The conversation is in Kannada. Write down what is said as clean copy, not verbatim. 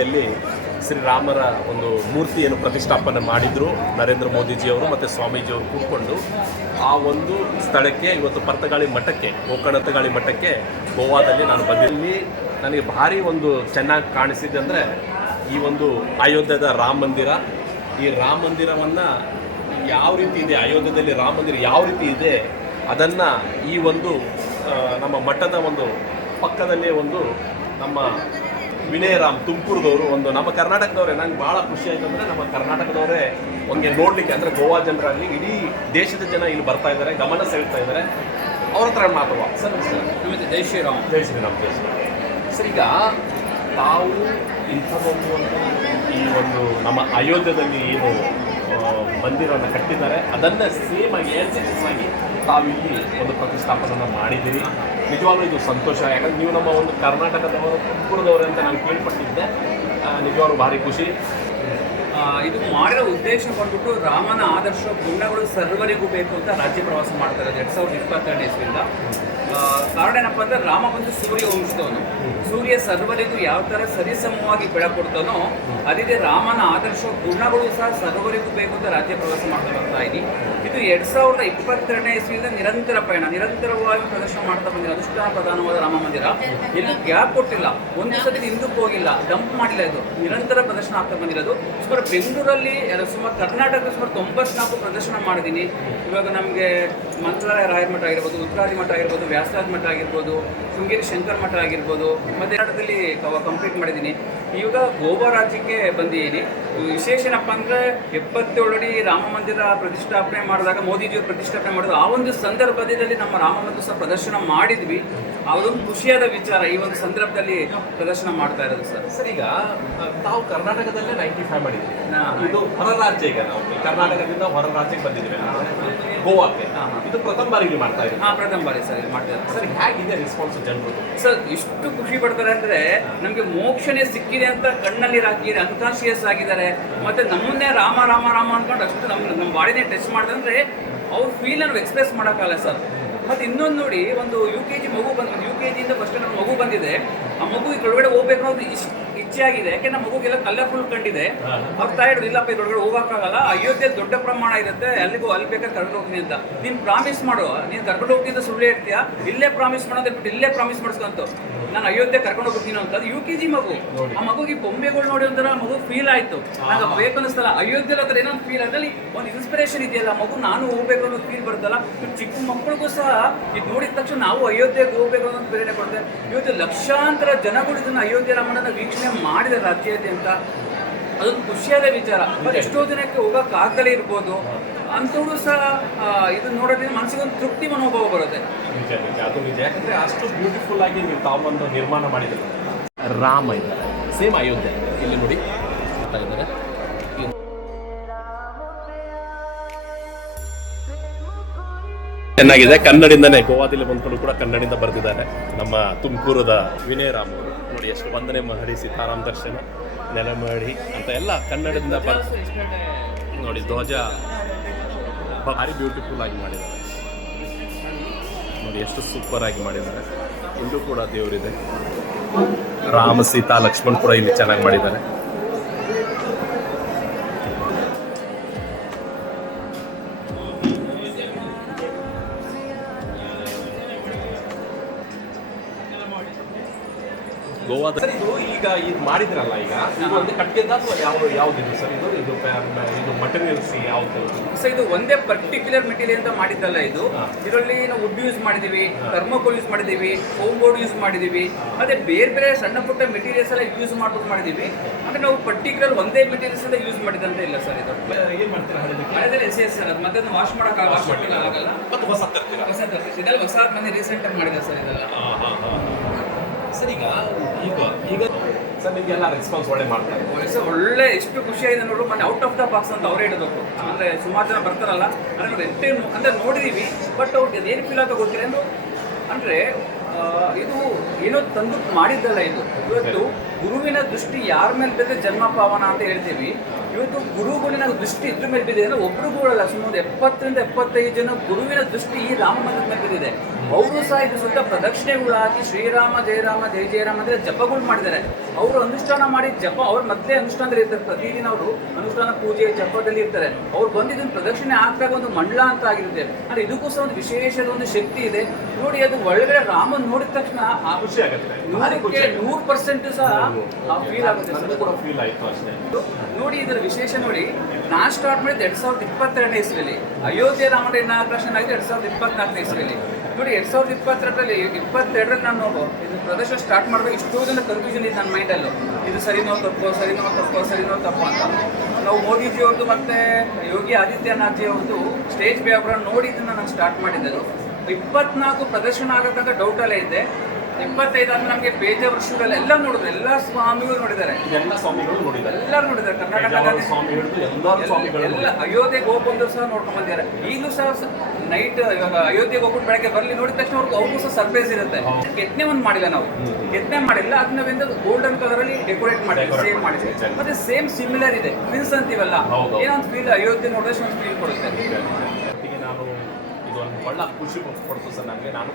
ಸ್ಥಳದಲ್ಲಿ ಶ್ರೀರಾಮರ ಒಂದು ಮೂರ್ತಿಯನ್ನು ಪ್ರತಿಷ್ಠಾಪನೆ ಮಾಡಿದರು ನರೇಂದ್ರ ಮೋದಿಜಿಯವರು ಮತ್ತು ಸ್ವಾಮೀಜಿಯವರು ಕೂತ್ಕೊಂಡು. ಆ ಒಂದು ಸ್ಥಳಕ್ಕೆ ಇವತ್ತು ಪರ್ತಗಾಳಿ ಮಠಕ್ಕೆ, ಗೋಕರ್ಣತಗಾಳಿ ಮಠಕ್ಕೆ ಗೋವಾದಲ್ಲಿ ನಾನು ಬಂದಿಲ್ಲಿ. ನನಗೆ ಭಾರಿ ಒಂದು ಚೆನ್ನಾಗಿ ಕಾಣಿಸಿದೆ ಅಂದರೆ ಈ ಒಂದು ಅಯೋಧ್ಯದ ರಾಮ ಮಂದಿರ. ಈ ರಾಮ ಮಂದಿರವನ್ನು ಯಾವ ರೀತಿ ಇದೆ, ಅಯೋಧ್ಯದಲ್ಲಿ ರಾಮ ಮಂದಿರ ಯಾವ ರೀತಿ ಇದೆ ಅದನ್ನು ಈ ಒಂದು ನಮ್ಮ ಮಠದ ಒಂದು ಪಕ್ಕದಲ್ಲೇ ಒಂದು ನಮ್ಮ ವಿನಯರಾಮ್ ತುಮಕೂರದವರು, ಒಂದು ನಮ್ಮ ಕರ್ನಾಟಕದವರೇ. ನಂಗೆ ಭಾಳ ಖುಷಿ ಆಯ್ತು ಅಂದರೆ ನಮ್ಮ ಕರ್ನಾಟಕದವರೇ ಒಂಗೆ ನೋಡಲಿಕ್ಕೆ, ಅಂದರೆ ಗೋವಾ ಜನರಾಗಲಿ ಇಡೀ ದೇಶದ ಜನ ಇಲ್ಲಿ ಬರ್ತಾ ಇದ್ದಾರೆ, ಗಮನ ಸೆಳೀತಾ ಇದ್ದಾರೆ. ಅವ್ರ ಹತ್ರ ಮಾತುವ ಸರ್. ನಮಸ್ತೆ. ಜೈ ಶ್ರೀರಾಮ್. ಜೈ ಶ್ರೀರಾಮ್. ಜೈ ಶ್ರೀರಾಮ್. ಸರ್, ಈಗ ತಾವು ಇಂಥದ್ದೊಂದು ಈ ಒಂದು ನಮ್ಮ ಅಯೋಧ್ಯದಲ್ಲಿ ಏನು ಮಂದಿರವನ್ನು ಕಟ್ಟಿದ್ದಾರೆ ಅದನ್ನು ಸೇಮ್ ಆಗಿ ಆಗಿ ತಾವಿಲ್ಲಿ ಒಂದು ಪ್ರತಿಷ್ಠಾಪನೆಯನ್ನು ಮಾಡಿದ್ದೀರಿ. ನಿಜವಾಗ್ಲೂ ಇದು ಸಂತೋಷ. ಯಾಕಂದ್ರೆ ನೀವು ನಮ್ಮ ಒಂದು ಕರ್ನಾಟಕದವರು, ತುಮಕೂರದವರು ಅಂತ ನಾನು ಕೇಳ್ಪಟ್ಟಿದ್ದೆ. ನಿಜವಾಗ್ಲೂ ಭಾರಿ ಖುಷಿ. ಇದು ಮಾಡಿರೋ ಉದ್ದೇಶ ಬಂದ್ಬಿಟ್ಟು ರಾಮನ ಆದರ್ಶ ಗುಣಗಳು ಸರ್ವರಿಗೂ ಬೇಕು ಅಂತ ರಾಜ್ಯ ಪ್ರವಾಸ ಮಾಡ್ತಾರೆ 2022 ಇಸ್ವಿಯಿಂದ. ಕಾರಣ ಏನಪ್ಪ ಅಂದರೆ ರಾಮ ಬಂದು ಸೂರ್ಯ ವಂಶದವನು. ಸೂರ್ಯ ಸರ್ವರಿಗೂ ಯಾವ ಥರ ಸರಿಸಮವಾಗಿ ಬೆಳಕೊಡ್ತಾನೋ ಅದೇ ರಾಮನ ಆದರ್ಶ ಗುಣಗಳು ಸಹ ಸರ್ವರಿಗೂ ಬೇಕು ಅಂತ ರಾಜ್ಯ ಪ್ರವಾಸ ಮಾಡ್ತಾ ಬರ್ತಾ ಇದ್ದೀನಿ. ಇದು 2022 ಇಸ್ವಿಯಿಂದ ನಿರಂತರ ಪಯಣ, ನಿರಂತರವಾಗಿ ಪ್ರದರ್ಶನ ಮಾಡ್ತಾ ಬಂದಿರೋ ಅನುಷ್ಠಾನ ಪ್ರಧಾನವಾದ ರಾಮ ಮಂದಿರ. ಎಲ್ಲೂ ಗ್ಯಾಪ್ ಕೊಟ್ಟಿಲ್ಲ, ಒಂದು ಸತಿ ಹಿಂದಕ್ಕೆ ಹೋಗಿಲ್ಲ, ಡಂಪ್ ಮಾಡಿಲ್ಲ. ಇದು ನಿರಂತರ ಪ್ರದರ್ಶನ ಆಗ್ತಾ ಬಂದಿರೋದು. ಸುಮಾರು ಬೆಂಗಳೂರಲ್ಲಿ ಸುಮಾರು ಕರ್ನಾಟಕದ ಸುಮಾರು 94 ಪ್ರದರ್ಶನ ಮಾಡಿದ್ದೀನಿ. ಇವಾಗ ನಮಗೆ ಮಂತ್ರಾಲಯ ರಾಯರ ಮಠ ಆಗಿರ್ಬೋದು, ಉತ್ತರಾದಿ ಮಠ ಆಗಿರ್ಬೋದು, ವ್ಯಾಸರಾಜ ಮಠ ಆಗಿರ್ಬೋದು, ಶೃಂಗೇರಿ ಶಂಕರ ಮಠ ಆಗಿರ್ಬೋದು, ಮತ್ತು ಕರ್ನಾಟಕದಲ್ಲಿ ಕಂಪ್ಲೀಟ್ ಮಾಡಿದ್ದೀನಿ. ಈಗ ಗೋವಾ ರಾಜ್ಯಕ್ಕೆ ಬಂದಿದ್ದೀನಿ. ವಿಶೇಷ ಏನಪ್ಪ ಅಂದರೆ 77 ಅಡಿ ರಾಮ ಮಂದಿರ ಪ್ರತಿಷ್ಠಾಪನೆ ಮಾಡಿದಾಗ, ಮೋದಿಜಿಯವರು ಪ್ರತಿಷ್ಠಾಪನೆ ಮಾಡಿದ್ರು, ಆ ಒಂದು ಸಂದರ್ಭದಲ್ಲಿ ನಮ್ಮ ರಾಮ ಮಂದಿರ ಸಹ ಪ್ರದರ್ಶನ ಮಾಡಿದ್ವಿ. ಅದೊಂದು ಖುಷಿಯಾದ ವಿಚಾರ ಈ ಒಂದು ಸಂದರ್ಭದಲ್ಲಿ ಪ್ರದರ್ಶನ ಮಾಡ್ತಾ ಇರೋದು ಸರ್. ಸರ್, ಈಗ ತಾವು ಕರ್ನಾಟಕದಲ್ಲೇ 95 ಮಾಡಿದ್ವಿ. ಇದು ಹೊರ ರಾಜ್ಯ. ಈಗ ನಾವು ಕರ್ನಾಟಕದಿಂದ ಹೊರ ರಾಜ್ಯಕ್ಕೆ ಬಂದಿದ್ದೀವಿ, ಗೋವಾಕ್ಕೆ. ಇದು ಪ್ರಥಮ ಬಾರಿ ಇಲ್ಲಿ ಮಾಡ್ತಾ ಇದ್ದೀವಿ. ಪ್ರಥಮ ಬಾರಿ ಸರ್ ಇಲ್ಲಿ ಮಾಡ್ತಾ ಇದ್ದಾರೆ. ಸರ್, ಹೇಗಿದೆ ರೆಸ್ಪಾನ್ಸ್ ಜನರು? ಸರ್, ಎಷ್ಟು ಖುಷಿ ಪಡ್ತಾರೆ ಅಂದರೆ ನಮಗೆ ಮೋಕ್ಷನೇ ಸಿಕ್ಕಿದೆ ಅಂತ ಕಣ್ಣಲ್ಲಿ ಹಾಕಿದ್ದಾರೆ, ಅನ್ಕಾನ್ಶಿಯಸ್ ಆಗಿದ್ದಾರೆ. ಮತ್ತು ನಮ್ಮನ್ನೇ ರಾಮ ರಾಮ ರಾಮ ಅಂದ್ಕೊಂಡು ಅಷ್ಟು ನಮ್ಮ ಬಾಡಿನೇ ಟಚ್ ಮಾಡಿದ್ರೆ ಅವ್ರ ಫೀಲ್ ನಾವು ಎಕ್ಸ್ಪ್ರೆಸ್ ಮಾಡೋಕ್ಕಾಗಲ್ಲ ಸರ್. ಮತ್ತು ಇನ್ನೊಂದು ನೋಡಿ, ಒಂದು UKG ಮಗು ಬಂದು, UKGಯಿಂದ ಫಸ್ಟ್ ನನ್ನ ಮಗು ಬಂದಿದೆ. ಆ ಮಗು ಇದ್ರೊಳಗಡೆ ಹೋಗ್ಬೇಕು ಅನ್ನೋದು ಇಚ್ಛೆ ಆಗಿದೆ. ಯಾಕೆ ನಮ್ಮ ಮಗುಗೆಲ್ಲ ಕಲರ್ಫುಲ್ ಕಂಡಿದೆ. ಅವ್ರ ತಾಯಿ ಇಲ್ಲಪ್ಪ ಇದ್ರೊಳಗಡೆ ಹೋಗೋಕ್ಕಾಗಲ್ಲ, ಅಯೋಧ್ಯೆ ದೊಡ್ಡ ಪ್ರಮಾಣ ಇರುತ್ತೆ, ಅಲ್ಲಿ ಬೇಕಾದ್ರೆ ಕರ್ಕೊಂಡು ಹೋಗ್ತೀನಿ ಅಂತ. ನೀನು ಪ್ರಾಮಿಸ್ ಮಾಡು, ನೀನು ಕರ್ಕೊಂಡು ಹೋಗ್ತೀನಿ ಅಂತ ಸುಳ್ಳು ಹೇಳ್ತೀಯಾ, ಇಲ್ಲೇ ಪ್ರಾಮಿಸ್ ಮಾಡೋದು ಬಿಟ್ಟು ಇಲ್ಲೇ ಪ್ರಾಮಿಸ್ ಮಾಡಿಸ್ಕೊಂತ ನಾನು ಅಯೋಧ್ಯೆ ಕರ್ಕೊಂಡು ಹೋಗ್ತೀನಿ ಅಂತ. ಅದು UKG ಮಗು. ಆ ಮಗುಗೆ ಬೊಂಬೆಗಳು ನೋಡಿ ಒಂಥರ ಮಗು ಫೀಲ್ ಆಯಿತು. ನಂಗೆ ಬೇಕು ಅನ್ನಿಸ್ತಲ್ಲ, ಅಯೋಧ್ಯೆಲ್ಲ ಹತ್ರ ಏನೋ ಫೀಲ್, ಅದರಲ್ಲಿ ಒಂದು ಇನ್ಸ್ಪಿರೇಷನ್ ಇದೆಯಲ್ಲ, ಮಗು ನಾನು ಹೋಗ್ಬೇಕು ಅನ್ನೋದು ಫೀಲ್ ಬರುತ್ತಲ್ಲ. ಚಿಕ್ಕ ಮಕ್ಕಳಿಗೂ ಸಹ ಇದು ನೋಡಿದ ತಕ್ಷಣ ನಾವು ಅಯೋಧ್ಯೆಗೆ ಹೋಗ್ಬೇಕು ಅನ್ನೋದು ಪ್ರೇರಣೆ ಕೊಡುತ್ತೆ. ಇವತ್ತು ಲಕ್ಷಾಂತರ ಜನಗಳು ಇದನ್ನು ಅಯೋಧ್ಯೆ ರಾಮನ ವೀಕ್ಷಣೆ ಮಾಡಿದ ರಾಜ್ಯಾದ್ಯಂತ. ಅದೊಂದು ಖುಷಿಯಾದ ವಿಚಾರ. ಮತ್ತು ಎಷ್ಟೋ ಜನಕ್ಕೆ ಹೋಗೋಕ್ಕಾಗಲೇ ಇರ್ಬೋದು, ಅಂಥವ್ರು ಸಹ ಇದನ್ನು ನೋಡೋದ್ರಿಂದ ಮನಸ್ಸಿಗೆ ಒಂದು ತೃಪ್ತಿ ಮನೋಭಾವ ಬರುತ್ತೆ. ನಿಜ ನಿಜ, ಅದು ನಿಜ. ಯಾಕಂದರೆ ಅಷ್ಟು ಬ್ಯೂಟಿಫುಲ್ ಆಗಿ ನೀವು ತಾವೊಂದು ನಿರ್ಮಾಣ ಮಾಡಿದ್ರು. ರಾಮ ಇದ್ದಾರೆ, ಸೇಮ್ ಅಯೋಧ್ಯೆ. ಇಲ್ಲಿ ನೋಡಿ ಇದ್ದಾರೆ. ಚೆನ್ನಾಗಿದೆ. ಕನ್ನಡಿಂದನೇ ಗೋವಾದಲ್ಲಿ ಬಂದ್ಕೊಂಡು ಕೂಡ ಕನ್ನಡಿಂದ ಬರೆದಿದ್ದಾರೆ ನಮ್ಮ ತುಮಕೂರದ ವಿನಯರಾಮ್ ಅವರು. ನೋಡಿ ಎಷ್ಟು ವಂದನೆ ಮಹಡಿ, ಸೀತಾರಾಮ್ ದರ್ಶನ, ನೆಲಮಹಡಿ ಅಂತ ಎಲ್ಲ ಕನ್ನಡದಿಂದ ನೋಡಿ. ಧ್ವಜ ಭಾರಿ ಬ್ಯೂಟಿಫುಲ್ ಆಗಿ ಮಾಡಿದ್ದಾರೆ ನೋಡಿ, ಎಷ್ಟು ಸೂಪರ್ ಆಗಿ ಮಾಡಿದ್ದಾರೆ. ಇಲ್ಲೂ ಕೂಡ ದೇವರಿದೆ, ರಾಮ ಸೀತಾ ಲಕ್ಷ್ಮಣ್ ಕೂಡ ಇಲ್ಲಿ ಚೆನ್ನಾಗಿ ಮಾಡಿದ್ದಾರೆ. ಗೋವಾದ ಸರ್, ಇದು ಈಗ ಇದು ಮಾಡಿದ್ರಲ್ಲ, ಈಗ ಒಂದು ಕಟ್ಟಿದ ಅಥವಾ ಯಾವ್ದಿದು ಸರ್? ಇದು ಮಟೀರಿಯಲ್ಸ್ ಯಾವ್ದು ಸರ್? ಇದು ಒಂದೇ ಪರ್ಟಿಕ್ಯುಲರ್ ಮೆಟೀರಿಯಲ್ ಅಂತ ಮಾಡಿದ್ದಲ್ಲ. ಇದರಲ್ಲಿ ನಾವು ವುಡ್ ಯೂಸ್ ಮಾಡಿದೀವಿ, ಥರ್ಮೋಕೋಲ್ ಯೂಸ್ ಮಾಡಿದೀವಿ, ಫೋಮ್ ಬೋರ್ಡ್ ಯೂಸ್ ಮಾಡಿದೀವಿ, ಮತ್ತೆ ಬೇರೆ ಬೇರೆ ಸಣ್ಣ ಪುಟ್ಟ ಮೆಟೀರಿಯಲ್ಸ್ ಎಲ್ಲ ಯೂಸ್ ಮಾಡಿದೀವಿ. ಅಂದ್ರೆ ನಾವು ಪರ್ಟಿಕ್ಯುಲರ್ ಒಂದೇ ಮೆಟೀರಿಯಲ್ಸ್ ಎಲ್ಲ ಯೂಸ್ ಮಾಡಿದಂತ ಇಲ್ಲ ಸರ್. ಇದು ಏನ್ ಮಾಡ್ತೀರಾ? ಹಳೆದಲ್ಲಿ ಸರ್, ಅದು ಮತ್ತೆ ವಾಶ್ ಮಾಡೋಕ್ಕಾಗಲ್ಲ. ಇದೆಲ್ಲ ಹೊಸ ಮನೆ ರೀಸೆಂಟ್ ಆಗಿ ಮಾಡಿದೆ ಸರ್ ಇದೆಲ್ಲ. ಸರ್, ಈಗ ಸರ್ ನಿಮಗೆಲ್ಲ ರೆಸ್ಪಾನ್ಸ್ ಒಳ್ಳೆ ಮಾಡ್ತಾರೆ. ಒಳ್ಳೆ ಎಷ್ಟು ಖುಷಿಯಾಗಿದೆ ನೋಡು. ಮೊನ್ನೆ ಔಟ್ ಆಫ್ ದ ಬಾಕ್ಸ್ ಅಂತ ಅವರೇ ಹೇಳಬೇಕು. ಅಂದರೆ ಸುಮಾರು ಜನ ಬರ್ತಾರಲ್ಲ, ಅಂದರೆ ನೋಡಿದೀವಿ, ಬಟ್ ಅವ್ರಿಗೆ ಅದೇನು ಫೀಲ್ ಆಗ ಗೊತ್ತಿಲ್ಲ ಅಂದರೆ ಇದು ಏನೋ ತಂದು ಮಾಡಿದ್ದಲ್ಲ. ಇದು ಇವತ್ತು ಗುರುವಿನ ದೃಷ್ಟಿ ಯಾರ ಮೇಲೆ ಬಿದ್ದರೆ ಜನ್ಮ ಪಾವನ ಅಂತ ಹೇಳ್ತೀವಿ. ಇವತ್ತು ಗುರುಗಳಿನ ದೃಷ್ಟಿ ಇದ್ರ ಮೇಲೆ ಬಿದ್ದಿದೆ ಅಂದರೆ ಒಬ್ಬರು ಕೂಡ ಅಲ್ಲ, ಸುಮಾರು 70 ರಿಂದ 75 ಜನ ಗುರುವಿನ ದೃಷ್ಟಿ ಈ ರಾಮ ಮಂದಿರದ ಮೇಲೆ ಬಿದ್ದಿದೆ. ಅವರು ಸಹ ಇದು ಸುತ್ತ ಪ್ರದಕ್ಷಿಣೆಗಳು ಹಾಕಿ ಶ್ರೀರಾಮ ಜಯರಾಮ ಜಯ ಜಯರಾಮ ಅಂದ್ರೆ ಜಪಗಳು ಮಾಡಿದ್ದಾರೆ. ಅವರು ಅನುಷ್ಠಾನ ಮಾಡಿ ಜಪ ಅವ್ರು ಮತ್ತೆ ಅನುಷ್ಠಾನದಲ್ಲಿ ಇರ್ತಾರೆ. ಪ್ರತಿದಿನ ಅವರು ಅನುಷ್ಠಾನ ಪೂಜೆ ಜಪದಲ್ಲಿ ಇರ್ತಾರೆ. ಅವ್ರು ಬಂದಿದ್ದನ್ನು ಪ್ರದಕ್ಷಿಣೆ ಹಾಕಿದಾಗ ಒಂದು ಮಂಡಲ ಅಂತ ಆಗಿರುತ್ತೆ. ಅಂದ್ರೆ ಇದಕ್ಕೂ ಸಹ ಒಂದು ವಿಶೇಷದ ಒಂದು ಶಕ್ತಿ ಇದೆ ನೋಡಿ. ಅದು ಒಳಗಡೆ ರಾಮನ್ ನೋಡಿದ ತಕ್ಷಣ ಖುಷಿ ಆಗುತ್ತೆ, 100% ಸಹ ಫೀಲ್ ಆಗುತ್ತೆ. ಫೀಲ್ ಆಯ್ತು ಅಷ್ಟೇ. ನೋಡಿ ಇದರ ವಿಶೇಷ ನೋಡಿ, ನಾನು ಸ್ಟಾರ್ಟ್ ಮಾಡಿದ್ದು 2022ನೇ ಇಸ್ವಿಯಲ್ಲಿ, ಅಯೋಧ್ಯೆ ರಾಮನ ಇನಾಗ್ರೇಷನ್ ಆಗಿದೆ 2024ನೇ ಇಸ್ವಿಯಲ್ಲಿ. ನೋಡಿ 2022ರಲ್ಲಿ 22ರಲ್ಲಿ ನಾನು ಇದು ಪ್ರದರ್ಶನ ಸ್ಟಾರ್ಟ್ ಮಾಡುವಾಗ ಇಷ್ಟೋ ಜನ ಕನ್ಫ್ಯೂಷನ್ ಇದೆ ನನ್ನ ಮೈಂಡಲ್ಲೂ. ಇದು ಸರಿನೋ ತಪ್ಪೋ ಸರಿನೋ ತಪ್ಪೋ ಸರಿನೋ ತಪ್ಪೋ ಅಂತ. ನಾವು ಮೋದಿಜಿ ಅವ್ರದ್ದು ಮತ್ತೆ ಯೋಗಿ ಆದಿತ್ಯನಾಥ್ ಜಿ ಅವ್ರದ್ದು ಸ್ಟೇಜ್ ಬ್ಯಾಕ್ಗ್ರೌಂಡ್ ನೋಡಿ ಇದನ್ನು ನಾನು ಸ್ಟಾರ್ಟ್ ಮಾಡಿದ್ದು. 24 ಪ್ರದರ್ಶನ ಆಗತ್ತಂತ ಡೌಟಲ್ಲೇ ಇದೆ. 25 ಆದ್ಮೇಲೆ ನಮಗೆ ಪೇಜ ವರ್ಷಗಳಲ್ಲಿ ಎಲ್ಲ ನೋಡಿದ್ರು, ಎಲ್ಲ ಸ್ವಾಮಿಗಳು ನೋಡಿದ್ದಾರೆ, ಎಲ್ಲ ಸ್ವಾಮಿಗಳು ನೋಡಿದ್ದಾರೆ, ಎಲ್ಲರೂ ನೋಡಿದ್ದಾರೆ. ಕರ್ನಾಟಕದಲ್ಲಿ ಸ್ವಾಮಿ ಹಿಡಿದು ಎಲ್ಲ ಸ್ವಾಮಿಗಳು ಎಲ್ಲ ಅಯೋಧ್ಯೆಗೆ ಹೋಗ್ಬಂದ್ರು ಸಹ ನೋಡ್ಕೊಂಡ್ ಬಂದಿದ್ದಾರೆ. ಈಗಲೂ ಸಹ ನೈಟ್ ಇವಾಗ ಅಯೋಧ್ಯೆಗೆ ಹೋಗ್ಬಿಟ್ಟು ಬೆಳಗ್ಗೆ ಬರ್ಲಿ ನೋಡಿದ ತಕ್ಷಣ ಅವ್ರಿಗೂ ಸಹ ಸರ್ಪ್ರೈಸ್ ಇರುತ್ತೆ. ಕೆತ್ತನೆ ಒಂದು ಮಾಡಿಲ್ಲ ನಾವು, ಕೆತ್ತನೆ ಮಾಡಿಲ್ಲ, ಅದನ್ನ ನಾವೆಂದ ಗೋಲ್ಡನ್ ಕಲರ್ ಅಲ್ಲಿ ಡೆಕೋರೇಟ್ ಮಾಡಿದ್ವಿ, ಸೇಮ್ ಮಾಡಿದ್ವಿ. ಮತ್ತೆ ಸೇಮ್ ಸಿಮಿಲರ್ ಇದೆ, ಟ್ವಿನ್ಸ್ ಅಂತೀವಲ್ಲ, ಏನೋ ಒಂದು ಫೀಲ್ ಅಯೋಧ್ಯೆ ನೋಡಿದ್ರೆ ಒಂದು ಫೀಲ್ ಕೊಡುತ್ತೆ. ನಾನು ಇದೊಂದು ಒಳ್ಳೆ ಖುಷಿ ಕೊಡ್ತು ಸರ್ ನನಗೆ. ನಾನು